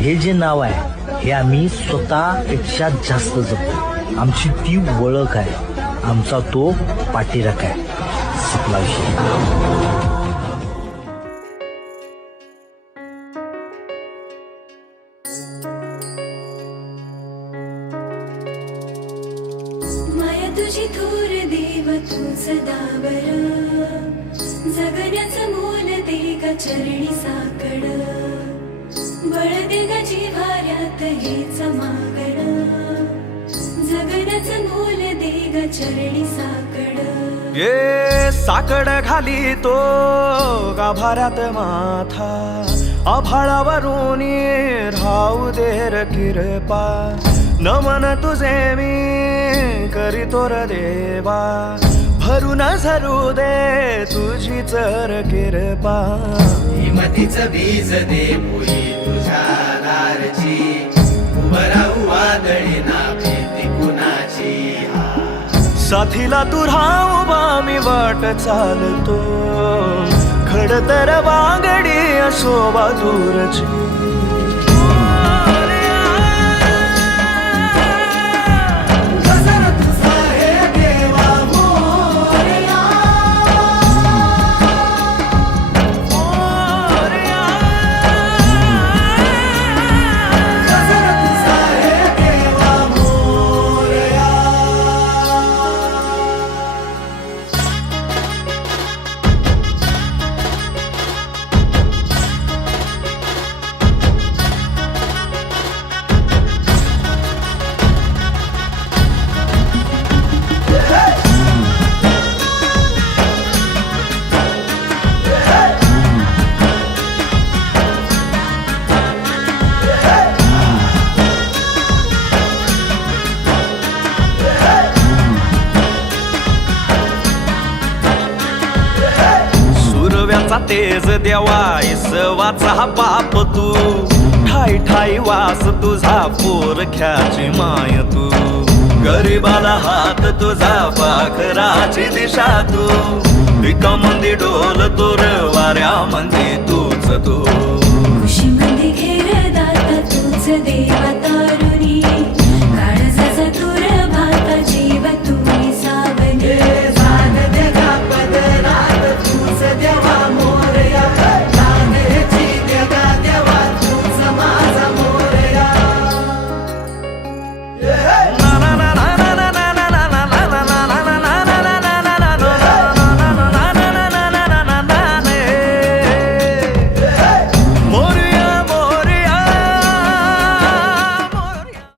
हे जे नाव आहे हे आम्ही स्वतःपेक्षा जास्त जपतो. आमची ती ओळख आहे, आमचा तो पाठीराखा आहे. संपला विषय. तुझी थोर देव तू सदावर जगण्याचं मोल दे ग चरणी साकड बळ दे ग जिव्हाऱ्यात हेच मागण जगण्याचं मोल दे ग चरणी साकड ये साकड घाली तो गाभाऱ्यात माथा आभाळावरून राहू देर कृपा नमन तुझे मी करीतो र देवा भरून झरू दे तुझी चर कृपा हिमतीच बीज दे पोई तुझ्या दारची उभं राहू वादळी ना भीती कुणाची साथीला तू राहू मी वाट चालतो खडतर वांगडी असो दूरची तेज देवा इसवाचा बाप तू ठाई ठाई वास तुझा पोरख्याची माय तू गरीबाला हात तुझा पाखराची दिशा तू पिका मंदी डोल तोर वाऱ्या मंदी तूच तू खुशी मध्ये घेर दाता तूच देवा